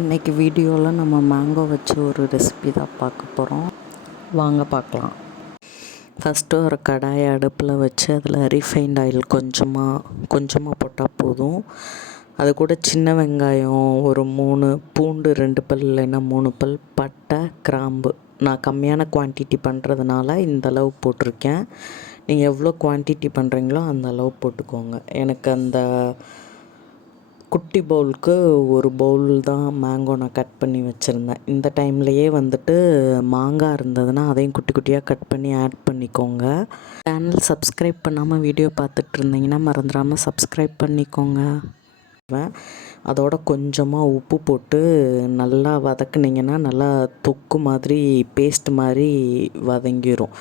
இன்றைக்கி வீடியோவில் நம்ம மேங்கோ வச்சு ஒரு ரெசிபி தான் பார்க்க போகிறோம் வாங்க பார்க்கலாம். ஃபஸ்ட்டு ஒரு கடாயை அடுப்பில் வச்சு அதில் ரீஃபைண்ட் ஆயில் கொஞ்சமாக கொஞ்சமாக போட்டால் போதும். அது கூட சின்ன வெங்காயம் ஒரு மூணு பூண்டு ரெண்டு பல் இல்லைன்னா மூணு பல் பட்டை கிராம்பு. நான் கம்மியான குவான்டிட்டி பண்ணுறதுனால இந்த அளவு போட்டிருக்கேன். நீங்கள் எவ்வளோ குவான்டிட்டி பண்ணுறீங்களோ அந்த அளவு போட்டுக்கோங்க. எனக்கு அந்த குட்டி பவுலுக்கு ஒரு பவுல் தான் மேங்கோ நான் கட் பண்ணி வச்சுருந்தேன். இந்த டைம்லையே வந்துட்டு மாங்காய் இருந்ததுன்னா அதையும் குட்டி குட்டியாக கட் பண்ணி ஆட் பண்ணிக்கோங்க. சேனல் சப்ஸ்கிரைப் பண்ணாமல் வீடியோ பார்த்துட்டு இருந்தீங்கன்னா மறந்துடாமல் சப்ஸ்கிரைப் பண்ணிக்கோங்க. அதோட கொஞ்சமாக உப்பு போட்டு நல்லா வதக்குனிங்கன்னா நல்லா தொக்கு மாதிரி பேஸ்ட் மாதிரி வதங்கிடும்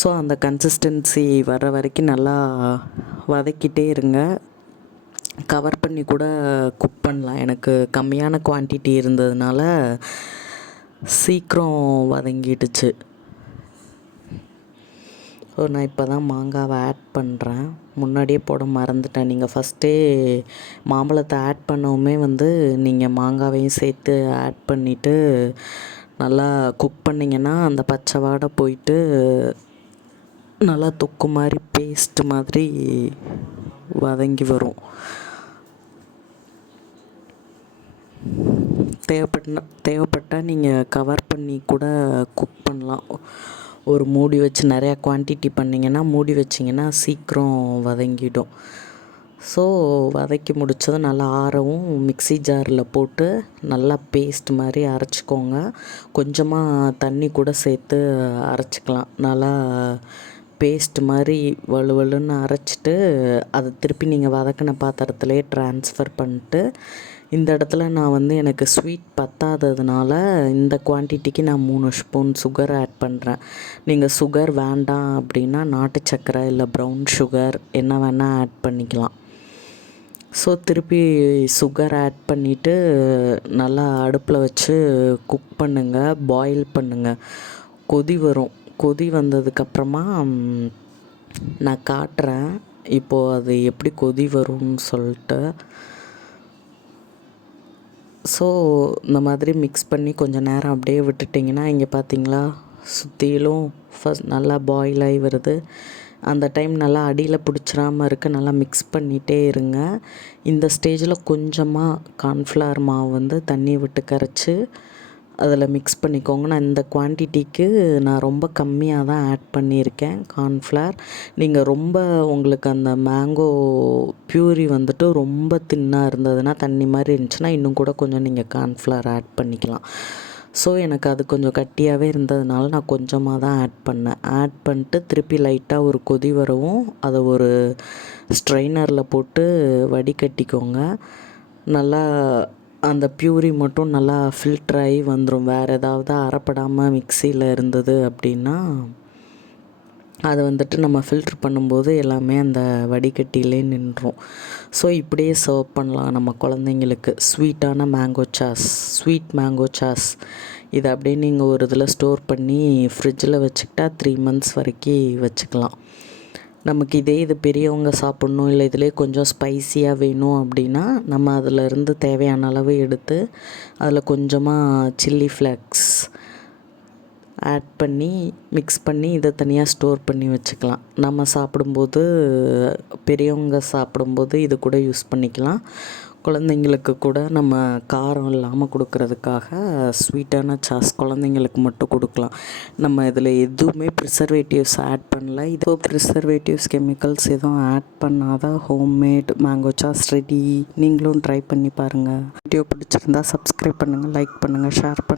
ஸோ அந்த கன்சிஸ்டன்சி வர்ற வரைக்கும் நல்லா வதக்கிட்டே இருங்க. கவர் பண்ணி கூட குக் பண்ணலாம். எனக்கு கம்மியான குவான்டிட்டி இருந்ததுனால சீக்கிரம் வதங்கிடுச்சு. ஸோ நான் இப்போ தான் மாங்காவை ஆட் பண்ணுறேன் முன்னாடியே போட மறந்துட்டேன். நீங்கள் ஃபஸ்ட்டே மாம்பழத்தை ஆட் பண்ணவுமே வந்து நீங்கள் மாங்காவையும் சேர்த்து ஆட் பண்ணிவிட்டு நல்லா குக் பண்ணிங்கன்னா அந்த பச்சை வாடை போயிட்டு நல்லா தொக்கு மாதிரி பேஸ்ட் மாதிரி வதங்கி வரும். தேவைப்பட்ட தேவைப்பட்டால் நீங்கள் கவர் பண்ணி கூட குக் பண்ணலாம். ஒரு மூடி வச்சு நிறையா குவான்டிட்டி பண்ணிங்கன்னா மூடி வச்சிங்கன்னா சீக்கிரம் வதங்கிடும். ஸோ வதக்கி முடித்ததும் நல்லா ஆறவும் மிக்சி ஜாரில் போட்டு நல்லா பேஸ்ட் மாதிரி அரைச்சிக்கோங்க. கொஞ்சமாக தண்ணி கூட சேர்த்து அரைச்சிக்கலாம். நல்லா பேஸ்ட் மாதிரி வலுவலுன்னு அரைச்சிட்டு அதை திருப்பி நீங்கள் வதக்கின பாத்திரத்துலேயே ட்ரான்ஸ்ஃபர் பண்ணிட்டு இந்த இடத்துல நான் வந்து எனக்கு ஸ்வீட் பத்தாததுனால இந்த குவான்டிட்டிக்கு நான் மூணு ஸ்பூன் சுகர் ஆட் பண்ணுறேன் நீங்கள் சுகர் வேண்டாம் அப்படின்னா நாட்டு சக்கரை இல்லை ப்ரௌன் சுகர் என்ன வேணால் ஆட் பண்ணிக்கலாம். ஸோ திருப்பி சுகர் ஆட் பண்ணிவிட்டு நல்லா அடுப்பில் வச்சு குக் பண்ணுங்கள் பாயில் பண்ணுங்கள் கொதி வரும். கொதி வந்ததுக்கப்புறமா நான் காட்டுறேன். இப்போது அது எப்படி கொதி வரும்னு சொல்லிட்டு. ஸோ இந்த மாதிரி மிக்ஸ் பண்ணி கொஞ்சம் நேரம் அப்படியே விட்டுட்டிங்கன்னா இங்கே பார்த்தீங்களா சுற்றிலும் ஃபஸ்ட் நல்லா பாயில் ஆகி வருது. அந்த டைம் நல்லா அடியில் பிடிச்சிடாமல் இருக்க நல்லா மிக்ஸ் பண்ணிகிட்டே இருங்க. இந்த ஸ்டேஜில் கொஞ்சமாக கார்ன்ஃப்ளவர் மாவு வந்து தண்ணி விட்டு கரைச்சி அதில் மிக்ஸ் பண்ணிக்கோங்க. நான் இந்த குவான்டிட்டிக்கு நான் ரொம்ப கம்மியாக தான் ஆட் பண்ணியிருக்கேன். கார்ன்ஃப்ளவர் நீங்கள் ரொம்ப உங்களுக்கு அந்த மேங்கோ பியூரி வந்துட்டு ரொம்ப தின்னாக இருந்ததுன்னா தண்ணி மாதிரி இருந்துச்சுன்னா இன்னும் கூட கொஞ்சம் நீங்கள் கார்ன்ஃப்ளவர் ஆட் பண்ணிக்கலாம். ஸோ எனக்கு அது கொஞ்சம் கட்டியாகவே இருந்ததுனால நான் கொஞ்சமாக தான் ஆட் பண்ணேன். ஆட் பண்ணிட்டு திருப்பி லைட்டாக ஒரு கொதி வரவும் அதை ஒரு ஸ்ட்ரைனரில் போட்டு வடிகட்டிக்கோங்க. நல்லா அந்த ப்யூரி மட்டும் நல்லா ஃபில்டர் ஆகி வந்துடும் வேறு ஏதாவது அரைப்படாமல் மிக்சியில் இருந்தது அப்படின்னா அதை வந்துட்டு நம்ம ஃபில்ட்ரு பண்ணும்போது எல்லாமே அந்த வடிகட்டிலே நின்றோம். ஸோ இப்படியே சர்வ் பண்ணலாம் நம்ம குழந்தைங்களுக்கு. ஸ்வீட்டான mango sauce sweet mango sauce இதை அப்படியே நீங்கள் ஒரு இதில் ஸ்டோர் பண்ணி ஃப்ரிட்ஜில் வச்சுக்கிட்டா த்ரீ மந்த்ஸ் வரைக்கும் வச்சுக்கலாம். நமக்கு இதே இது பெரியவங்க சாப்பிட்ணும் இல்லை இதிலே கொஞ்சம் ஸ்பைஸியாக வேணும் அப்படின்னா நம்ம அதில் இருந்து தேவையான அளவு எடுத்து அதில் கொஞ்சமாக சில்லி ஃப்ளேக்ஸ் ஆட் பண்ணி மிக்ஸ் பண்ணி இதை தனியாக ஸ்டோர் பண்ணி வச்சுக்கலாம். நம்ம சாப்பிடும்போது பெரியவங்க சாப்பிடும்போது இது கூட யூஸ் பண்ணிக்கலாம். குழந்தைங்களுக்கு கூட நம்ம காரம் இல்லாமல் கொடுக்கறதுக்காக ஸ்வீட்டான சாஸ் குழந்தைங்களுக்கு மட்டும் கொடுக்கலாம். நம்ம இதில் எதுவுமே ப்ரிசர்வேட்டிவ்ஸ் ஆட் பண்ணல. இதோ ப்ரிசர்வேட்டிவ்ஸ் கெமிக்கல்ஸ் எதுவும் ஆட் பண்ணாதான் ஹோம்மேட் மேங்கோ சாஸ் ரெடி நீங்களும் ட்ரை பண்ணி பாருங்கள் வீடியோ பிடிச்சிருந்தா சப்ஸ்கிரைப் பண்ணுங்கள் லைக் பண்ணுங்கள் ஷேர் பண்ணுங்கள்